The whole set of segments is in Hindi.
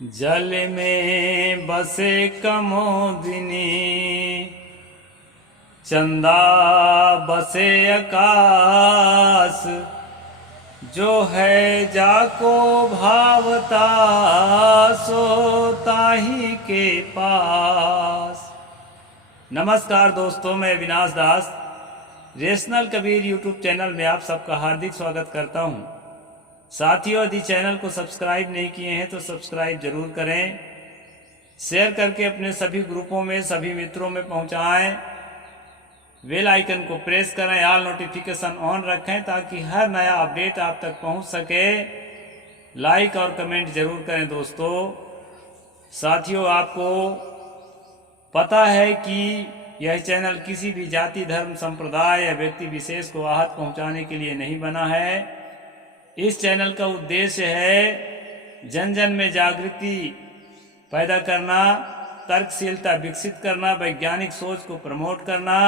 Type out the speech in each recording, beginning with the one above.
जल में बसे कमोदिनी, चंदा बसे आकाश। जो है जाको भावता, सो ताही के पास। नमस्कार दोस्तों, मैं विनाश दास रेशनल कबीर यूट्यूब चैनल में आप सबका हार्दिक स्वागत करता हूं। साथियों, यदि चैनल को सब्सक्राइब नहीं किए हैं तो सब्सक्राइब जरूर करें, शेयर करके अपने सभी ग्रुपों में सभी मित्रों में पहुंचाएं, बेल आइकन को प्रेस करें, ऑल नोटिफिकेशन ऑन रखें ताकि हर नया अपडेट आप तक पहुंच सके। लाइक और कमेंट जरूर करें दोस्तों। साथियों, आपको पता है कि यह चैनल किसी भी जाति, धर्म, संप्रदाय या व्यक्ति विशेष को आहत पहुंचाने के लिए नहीं बना है। इस चैनल का उद्देश्य है जन जन में जागृति पैदा करना, तर्कशीलता विकसित करना, वैज्ञानिक सोच को प्रमोट करना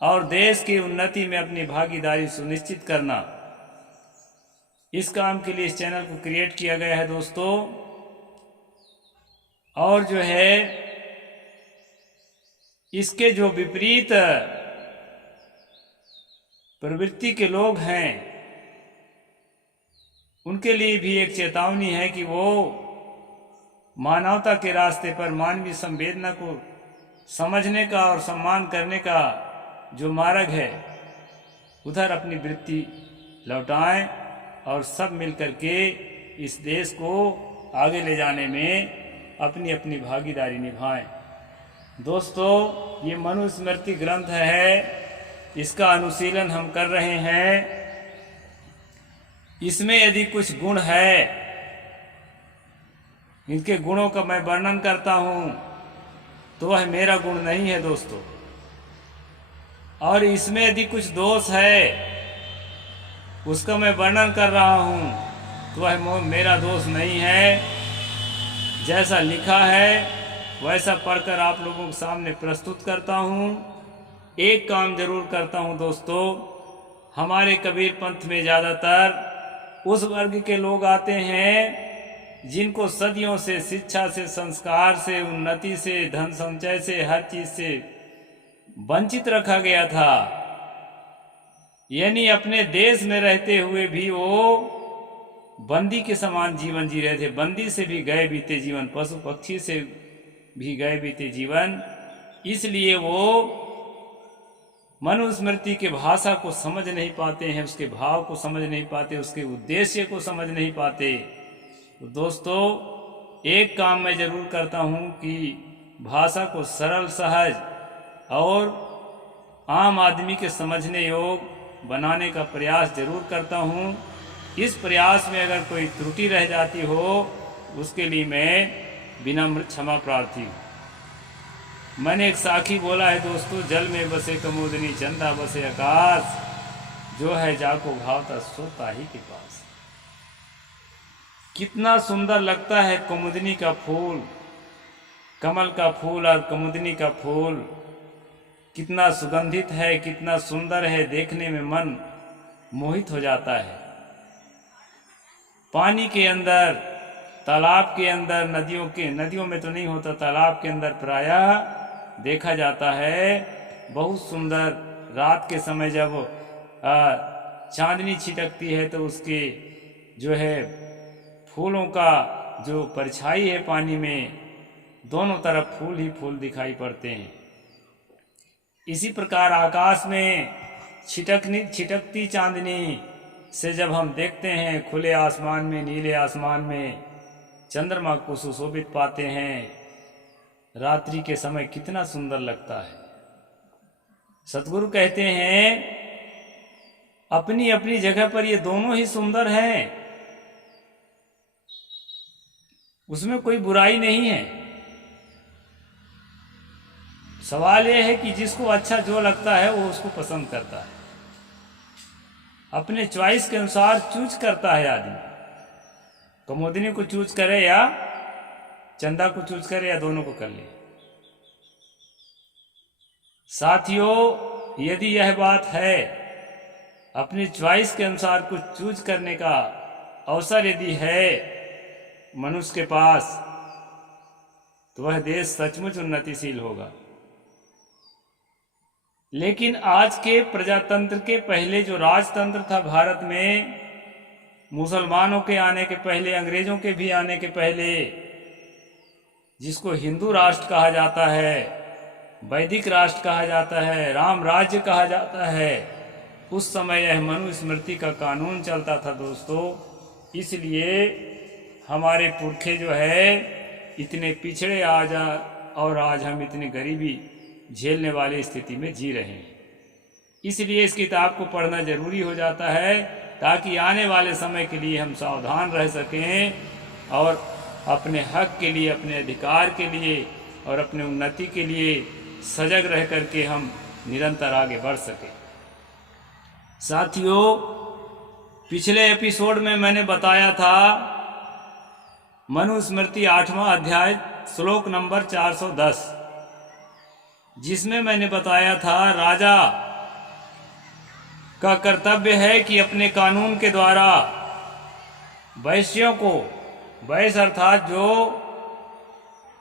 और देश की उन्नति में अपनी भागीदारी सुनिश्चित करना। इस काम के लिए इस चैनल को क्रिएट किया गया है दोस्तों। और जो है इसके जो विपरीत प्रवृत्ति के लोग हैं उनके लिए भी एक चेतावनी है कि वो मानवता के रास्ते पर मानवीय संवेदना को समझने का और सम्मान करने का जो मार्ग है उधर अपनी वृत्ति लौटाएं और सब मिलकर के इस देश को आगे ले जाने में अपनी अपनी भागीदारी निभाएं। दोस्तों, ये मनुस्मृति ग्रंथ है, इसका अनुशीलन हम कर रहे हैं। इसमें यदि कुछ गुण है, इनके गुणों का मैं वर्णन करता हूं तो वह मेरा गुण नहीं है दोस्तों। और इसमें यदि कुछ दोष है, उसका मैं वर्णन कर रहा हूं तो वह मेरा दोष नहीं है। जैसा लिखा है वैसा पढ़कर आप लोगों के सामने प्रस्तुत करता हूं। एक काम जरूर करता हूं दोस्तों, हमारे कबीर पंथ में ज़्यादातर उस वर्ग के लोग आते हैं जिनको सदियों से शिक्षा से, संस्कार से, उन्नति से, धन संचय से, हर चीज से वंचित रखा गया था। यानी अपने देश में रहते हुए भी वो बंदी के समान जीवन जी रहे थे। बंदी से भी गए बीते जीवन, पशु पक्षी से भी गए बीते जीवन। इसलिए वो मनुस्मृति के भाषा को समझ नहीं पाते हैं, उसके भाव को समझ नहीं पाते, उसके उद्देश्य को समझ नहीं पाते। तो दोस्तों, एक काम मैं जरूर करता हूं कि भाषा को सरल, सहज और आम आदमी के समझने योग बनाने का प्रयास जरूर करता हूं। इस प्रयास में अगर कोई त्रुटि रह जाती हो उसके लिए मैं विनम्र क्षमा प्रार्थी हूँ। मैंने एक साखी बोला है दोस्तों, जल में बसे कमोदिनी, चंदा बसे आकाश। जो है जाको भावता, सो ताही के पास। कितना सुंदर लगता है कुमुदिनी का फूल, कमल का फूल और कुमुदिनी का फूल कितना सुगंधित है, कितना सुंदर है, देखने में मन मोहित हो जाता है। पानी के अंदर, तालाब के अंदर, नदियों में तो नहीं होता, तालाब के अंदर प्रायः देखा जाता है। बहुत सुंदर रात के समय जब चांदनी छिटकती है तो उसके जो है फूलों का जो परछाई है पानी में, दोनों तरफ फूल ही फूल दिखाई पड़ते हैं। इसी प्रकार आकाश में छिटकती चांदनी से जब हम देखते हैं खुले आसमान में, नीले आसमान में चंद्रमा को सुशोभित पाते हैं, रात्रि के समय कितना सुंदर लगता है। सतगुरु कहते हैं अपनी अपनी जगह पर ये दोनों ही सुंदर हैं, उसमें कोई बुराई नहीं है। सवाल यह है कि जिसको अच्छा जो लगता है वो उसको पसंद करता है, अपने चॉइस के अनुसार चूज करता है आदमी। कुमुदिनी को चूज करे या चंदा को चूज करे या दोनों को कर ले। साथियों, यदि यह बात है, अपनी चॉइस के अनुसार कुछ चूज करने का अवसर यदि है मनुष्य के पास, तो वह देश सचमुच उन्नतिशील होगा। लेकिन आज के प्रजातंत्र के पहले जो राजतंत्र था भारत में, मुसलमानों के आने के पहले, अंग्रेजों के भी आने के पहले, जिसको हिंदू राष्ट्र कहा जाता है, वैदिक राष्ट्र कहा जाता है, राम राज्य कहा जाता है, उस समय यह मनुस्मृति का कानून चलता था दोस्तों। इसलिए हमारे पुरखे जो है इतने पिछड़े और आज हम इतनी गरीबी झेलने वाली स्थिति में जी रहे हैं। इसलिए इस किताब को पढ़ना जरूरी हो जाता है, ताकि आने वाले समय के लिए हम सावधान रह सकें और अपने हक के लिए, अपने अधिकार के लिए और अपने उन्नति के लिए सजग रह करके हम निरंतर आगे बढ़ सकें। साथियों, पिछले एपिसोड में मैंने बताया था मनुस्मृति 8वां अध्याय श्लोक नंबर 410, जिसमें मैंने बताया था राजा का कर्तव्य है कि अपने कानून के द्वारा वैश्यों को, वैश्य अर्थात जो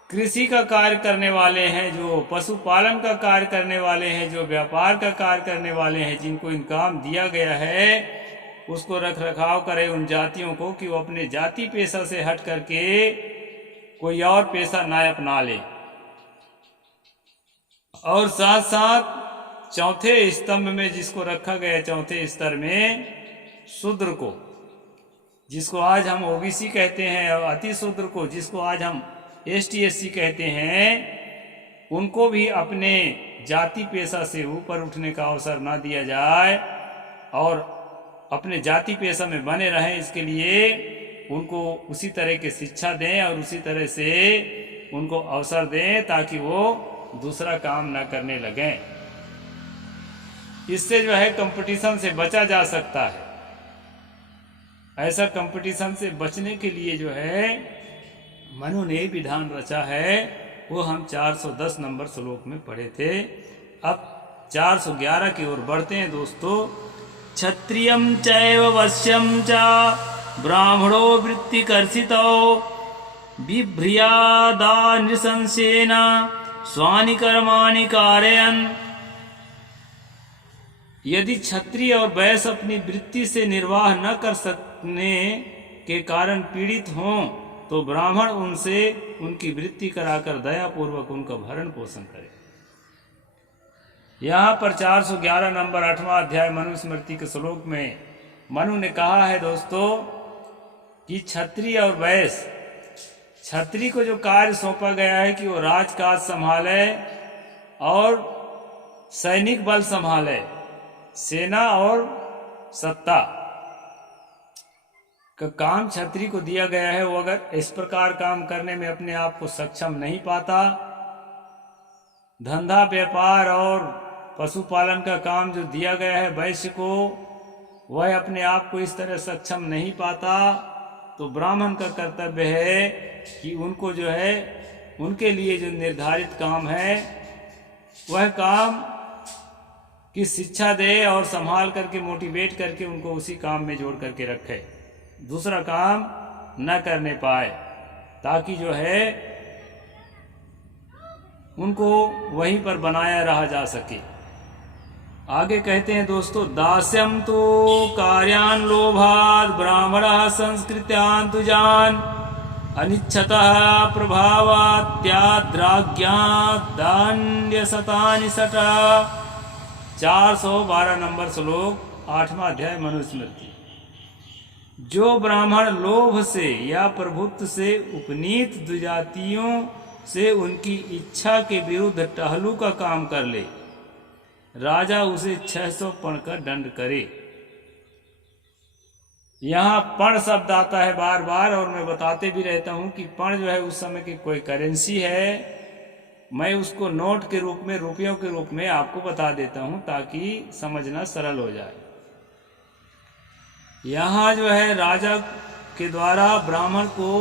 कृषि का कार्य करने वाले हैं, जो पशुपालन का कार्य करने वाले हैं, जो व्यापार का कार्य करने वाले हैं, जिनको इनकाम दिया गया है, उसको रख रखाव करे उन जातियों को कि वो अपने जाति पेशा से हट करके कोई और पेशा ना अपना ले। और साथ साथ चौथे स्तंभ में जिसको रखा गया, चौथे स्तर में शूद्र को, जिसको आज हम ओबीसी कहते हैं, और अति शूद्र को जिसको आज हम ST SC कहते हैं, उनको भी अपने जाति पेशा से ऊपर उठने का अवसर ना दिया जाए और अपने जाति पेशा में बने रहें। इसके लिए उनको उसी तरह की शिक्षा दें और उसी तरह से उनको अवसर दें ताकि वो दूसरा काम ना करने लगें। इससे जो है कंपटीशन से बचा जा सकता है। ऐसा कंपटीशन से बचने के लिए जो है मनु ने विधान रचा है, वो हम 410 नंबर श्लोक में पढ़े थे। अब 411 की ओर बढ़ते हैं दोस्तों। क्षत्रियं चैव वश्यं च ब्राह्मणो वृत्तिकर्षितो बिभ्रियादा नृशंसेन स्वानि कर्माणि कारयन्। यदि क्षत्रिय और वैश्य अपनी वृत्ति से निर्वाह न कर सकने के कारण पीड़ित हों, तो ब्राह्मण उनसे उनकी वृत्ति कराकर दयापूर्वक उनका भरण पोषण करे। यहाँ पर 411 नंबर 8वां अध्याय मनुस्मृति के श्लोक में मनु ने कहा है दोस्तों कि क्षत्रिय और वैश्य, क्षत्रिय को जो कार्य सौंपा गया है कि वो राजकाज संभाले और सैनिक बल संभाले, सेना और सत्ता का काम क्षत्रिय को दिया गया है, वो अगर इस प्रकार काम करने में अपने आप को सक्षम नहीं पाता, धंधा व्यापार और पशुपालन का काम जो दिया गया है वैश्य को, वह अपने आप को इस तरह सक्षम नहीं पाता, तो ब्राह्मण का कर्तव्य है कि उनको जो है उनके लिए जो निर्धारित काम है वह काम की शिक्षा दे और संभाल करके मोटिवेट करके उनको उसी काम में जोड़ करके रखे, दूसरा काम न करने पाए, ताकि जो है उनको वहीं पर बनाया रहा जा सके। आगे कहते हैं दोस्तों, दास्यम तो कार्यान लोभाद ब्राह्मणः संस्कृत्यान तुजान अनिच्छतः प्रभावात्याद्राज्ञात् दान्य सतानि सटा। 412 नंबर श्लोक 8वां अध्याय मनुस्मृति। जो ब्राह्मण लोभ से या प्रभुत्व से उपनीत द्विजातियों से उनकी इच्छा के विरुद्ध टहलू का काम कर ले, राजा उसे 600 पण का दंड करे। यहाँ पण शब्द आता है बार बार, और मैं बताते भी रहता हूँ कि पण जो है उस समय की कोई करेंसी है। मैं उसको नोट के रूप में, रुपयों के रूप में आपको बता देता हूँ ताकि समझना सरल हो जाए। यहाँ जो है राजा के द्वारा ब्राह्मण को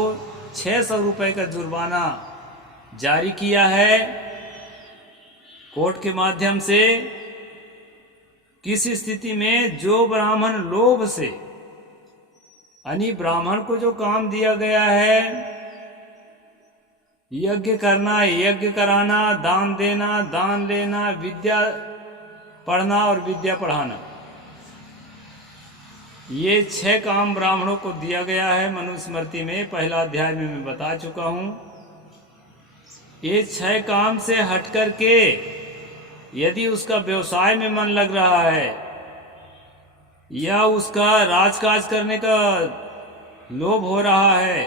600 रुपए का जुर्माना जारी किया है कोर्ट के माध्यम से। किस स्थिति में? जो ब्राह्मण लोभ से यानी ब्राह्मण को जो काम दिया गया है, यज्ञ करना, यज्ञ कराना, दान देना, दान लेना, विद्या पढ़ना और विद्या पढ़ाना, ये 6 काम ब्राह्मणों को दिया गया है मनुस्मृति में। पहला अध्याय में मैं बता चुका हूं। ये 6 काम से हट करके यदि उसका व्यवसाय में मन लग रहा है या उसका राजकाज करने का लोभ हो रहा है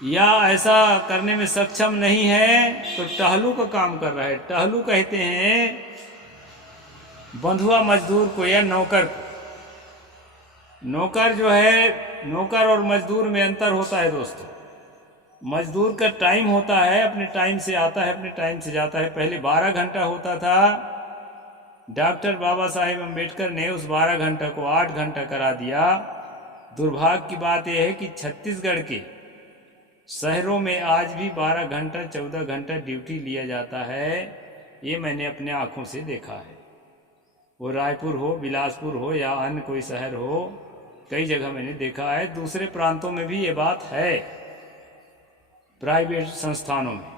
या ऐसा करने में सक्षम नहीं है, तो टहलू का काम कर रहा है। टहलू कहते हैं बंधुआ मजदूर को या नौकर को। नौकर जो है, नौकर और मजदूर में अंतर होता है दोस्तों। मजदूर का टाइम होता है, अपने टाइम से आता है, अपने टाइम से जाता है। पहले 12 घंटा होता था, डॉक्टर बाबा साहेब अम्बेडकर ने उस 12 घंटा को 8 घंटा करा दिया। दुर्भाग्य की बात यह है कि छत्तीसगढ़ के शहरों में आज भी 12 घंटा 14 घंटा ड्यूटी लिया जाता है। ये मैंने अपने आंखों से देखा है। वो रायपुर हो, बिलासपुर हो या अन्य कोई शहर हो, कई जगह मैंने देखा है। दूसरे प्रांतों में भी ये बात है, प्राइवेट संस्थानों में,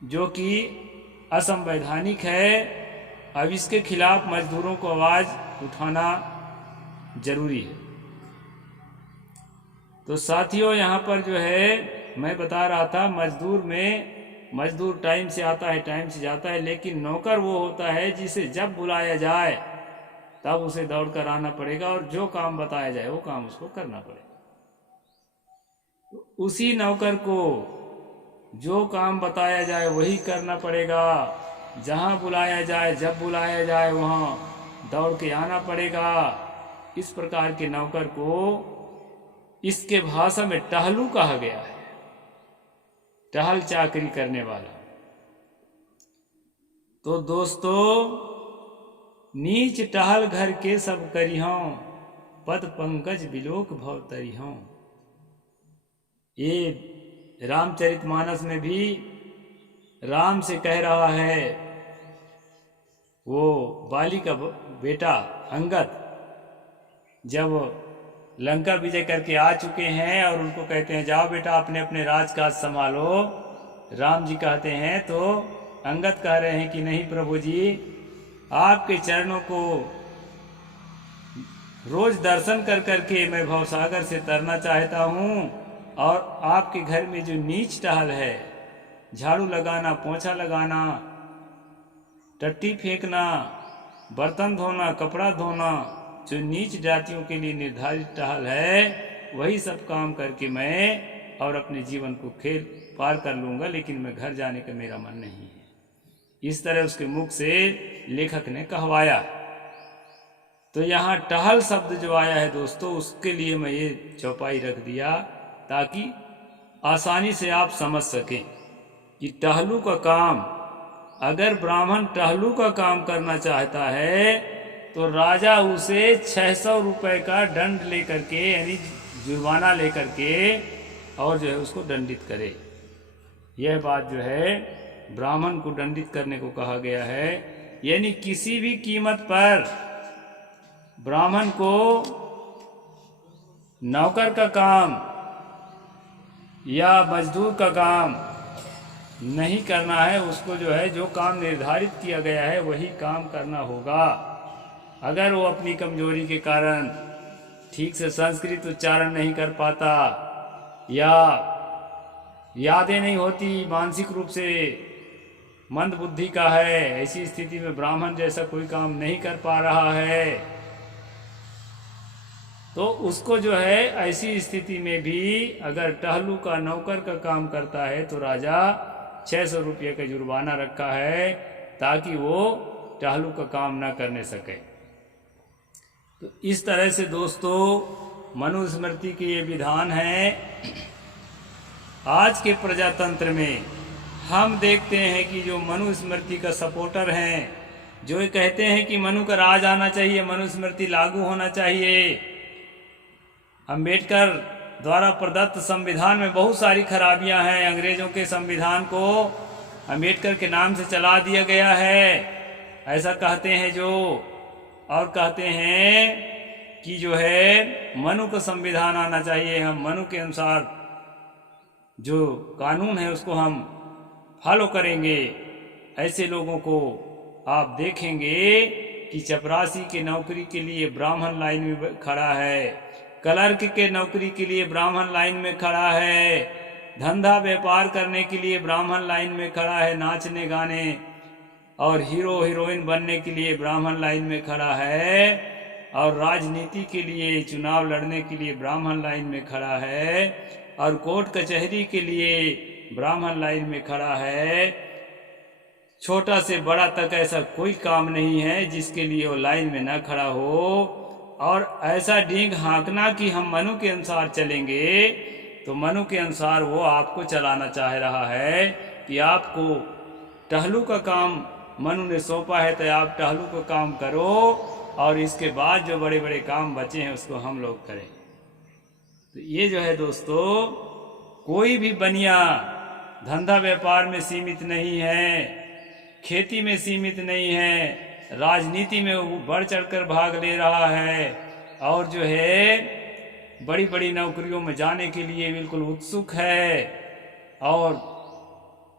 जो कि असंवैधानिक है। अब इसके खिलाफ मजदूरों को आवाज उठाना जरूरी है। तो साथियों, यहाँ पर जो है मैं बता रहा था, मजदूर टाइम से आता है, टाइम से जाता है, लेकिन नौकर वो होता है जिसे जब बुलाया जाए तब उसे दौड़ कर आना पड़ेगा और जो काम बताया जाए वो काम उसको करना पड़ेगा। तो उसी नौकर को जो काम बताया जाए वही करना पड़ेगा। जहाँ बुलाया जाए, जब बुलाया जाए वहाँ दौड़ के आना पड़ेगा। इस प्रकार के नौकर को इसके भाषा में टहलू कहा गया है, टहल चाकरी करने वाला। तो दोस्तों, नीच टहल घर के सब करिहों, पद पंकज बिलोक भव तरिहों। ये रामचरितमानस में भी राम से कह रहा है, वो बाली का बेटा अंगद जब लंका विजय करके आ चुके हैं और उनको कहते हैं जाओ बेटा अपने अपने राजकाज संभालो, राम जी कहते हैं, तो अंगद कह रहे हैं कि नहीं प्रभु जी, आपके चरणों को रोज दर्शन कर करके मैं भवसागर से तरना चाहता हूँ, और आपके घर में जो नीच टहल है, झाड़ू लगाना, पोंछा लगाना, टट्टी फेंकना, बर्तन धोना, कपड़ा धोना, जो नीच जातियों के लिए निर्धारित टहल है, वही सब काम करके मैं और अपने जीवन को खेल पार कर लूँगा, लेकिन मैं घर जाने का मेरा मन नहीं है। इस तरह उसके मुख से लेखक ने कहवाया। तो यहाँ टहल शब्द जो आया है दोस्तों, उसके लिए मैं ये चौपाई रख दिया ताकि आसानी से आप समझ सकें कि टहलू का काम, अगर ब्राह्मण टहलू का काम करना चाहता है तो राजा उसे 600 रुपये का दंड लेकर के, यानी जुर्माना लेकर के, और जो है उसको दंडित करे। यह बात जो है ब्राह्मण को दंडित करने को कहा गया है। यानी किसी भी कीमत पर ब्राह्मण को नौकर का काम या मजदूर का काम नहीं करना है। उसको जो है जो काम निर्धारित किया गया है वही काम करना होगा। अगर वो अपनी कमजोरी के कारण ठीक से संस्कृत उच्चारण नहीं कर पाता या यादें नहीं होती, मानसिक रूप से मंद बुद्धि का है, ऐसी स्थिति में ब्राह्मण जैसा कोई काम नहीं कर पा रहा है, तो उसको जो है ऐसी स्थिति में भी अगर टहलू का नौकर का काम करता है तो राजा 600 रुपये का जुर्माना रखा है ताकि वो टहलू का काम ना करने सके। तो इस तरह से दोस्तों मनुस्मृति के ये विधान हैं। आज के प्रजातंत्र में हम देखते हैं कि जो मनुस्मृति का सपोर्टर हैं, जो ये कहते हैं कि मनु का राज आना चाहिए, मनुस्मृति लागू होना चाहिए, अम्बेडकर द्वारा प्रदत्त संविधान में बहुत सारी खराबियां हैं, अंग्रेजों के संविधान को अम्बेडकर के नाम से चला दिया गया है, ऐसा कहते हैं जो, और कहते हैं कि जो है मनु का संविधान आना चाहिए। हम मनु के अनुसार जो कानून है उसको हम फॉलो करेंगे। ऐसे लोगों को आप देखेंगे कि चपरासी के नौकरी के लिए ब्राह्मण लाइन में खड़ा है, क्लर्क के नौकरी के लिए ब्राह्मण लाइन में खड़ा है, धंधा व्यापार करने के लिए ब्राह्मण लाइन में खड़ा है, नाचने गाने और हीरो हीरोइन बनने के लिए ब्राह्मण लाइन में खड़ा है, और राजनीति के लिए चुनाव लड़ने के लिए ब्राह्मण लाइन में खड़ा है, और कोर्ट कचहरी के लिए ब्राह्मण लाइन में खड़ा है। छोटा से बड़ा तक ऐसा कोई काम नहीं है जिसके लिए वो लाइन में न खड़ा हो। और ऐसा डींग हाँकना कि हम मनु के अनुसार चलेंगे, तो मनु के अनुसार वो आपको चलाना चाह रहा है कि आपको टहलू का काम मनु ने सौंपा है, तो आप टहलू का काम करो और इसके बाद जो बड़े बड़े काम बचे हैं उसको हम लोग करें। तो ये जो है दोस्तों, कोई भी बनिया धंधा व्यापार में सीमित नहीं है, खेती में सीमित नहीं है, राजनीति में वो बढ़ चढ़कर भाग ले रहा है, और जो है बड़ी बड़ी नौकरियों में जाने के लिए बिल्कुल उत्सुक है और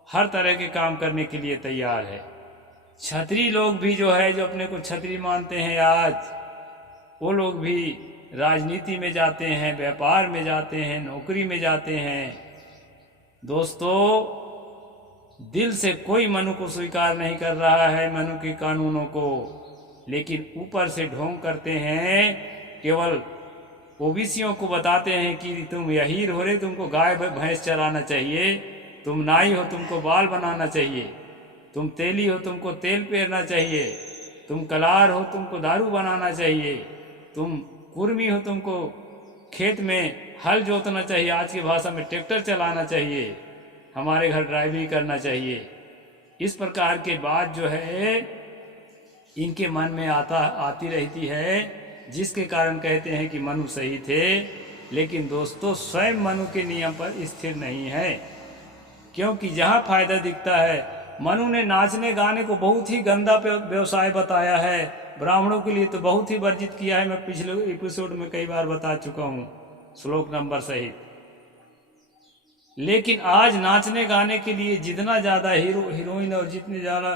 हर तरह के काम करने के लिए तैयार है। छत्री लोग भी जो है, जो अपने को छत्री मानते हैं आज, वो लोग भी राजनीति में जाते हैं, व्यापार में जाते हैं, नौकरी में जाते हैं। दोस्तों, दिल से कोई मनु को स्वीकार नहीं कर रहा है, मनु के कानूनों को, लेकिन ऊपर से ढोंग करते हैं। केवल ओबीसियों को बताते हैं कि तुम यहीर हो रहे, तुमको गाय भैंस चराना चाहिए, तुम नाई हो तुमको बाल बनाना चाहिए, तुम तेली हो तुमको तेल पेरना चाहिए, तुम कलार हो तुमको दारू बनाना चाहिए, तुम कुर्मी हो तुमको खेत में हल जोतना चाहिए, आज की भाषा में ट्रैक्टर चलाना चाहिए, हमारे घर ड्राइविंग करना चाहिए। इस प्रकार के बात जो है इनके मन में आती रहती है, जिसके कारण कहते हैं कि मनु सही थे। लेकिन दोस्तों, स्वयं मनु के नियम पर स्थिर नहीं है, क्योंकि जहाँ फायदा दिखता है, मनु ने नाचने गाने को बहुत ही गंदा व्यवसाय बताया है, ब्राह्मणों के लिए तो बहुत ही वर्जित किया है। मैं पिछले एपिसोड में कई बार बता चुका हूँ श्लोक नंबर सहित। लेकिन आज नाचने गाने के लिए जितना ज़्यादा हीरो हीरोइन और जितने ज़्यादा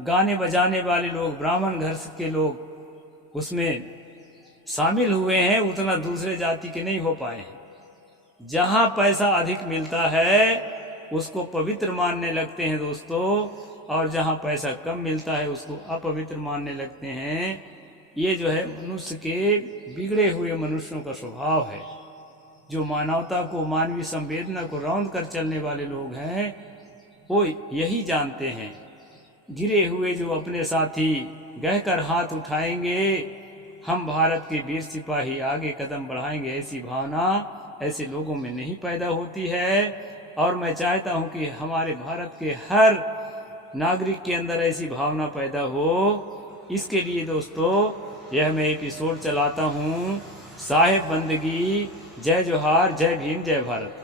गाने बजाने वाले लोग ब्राह्मण घर के लोग उसमें शामिल हुए हैं, उतना दूसरे जाति के नहीं हो पाए हैं। जहाँ पैसा अधिक मिलता है उसको पवित्र मानने लगते हैं दोस्तों, और जहाँ पैसा कम मिलता है उसको अपवित्र मानने लगते हैं। ये जो है मनुष्य के, बिगड़े हुए मनुष्यों का स्वभाव है। जो मानवता को, मानवीय संवेदना को रौंद कर चलने वाले लोग हैं, वो यही जानते हैं। गिरे हुए जो अपने साथी गहकर हाथ उठाएंगे, हम भारत के वीर सिपाही आगे कदम बढ़ाएंगे, ऐसी भावना ऐसे लोगों में नहीं पैदा होती है। और मैं चाहता हूं कि हमारे भारत के हर नागरिक के अंदर ऐसी भावना पैदा हो। इसके लिए दोस्तों यह मैं एपिसोड चलाता हूं। साहेब बंदगी, जय जोहार, जय भीम, जय भारत।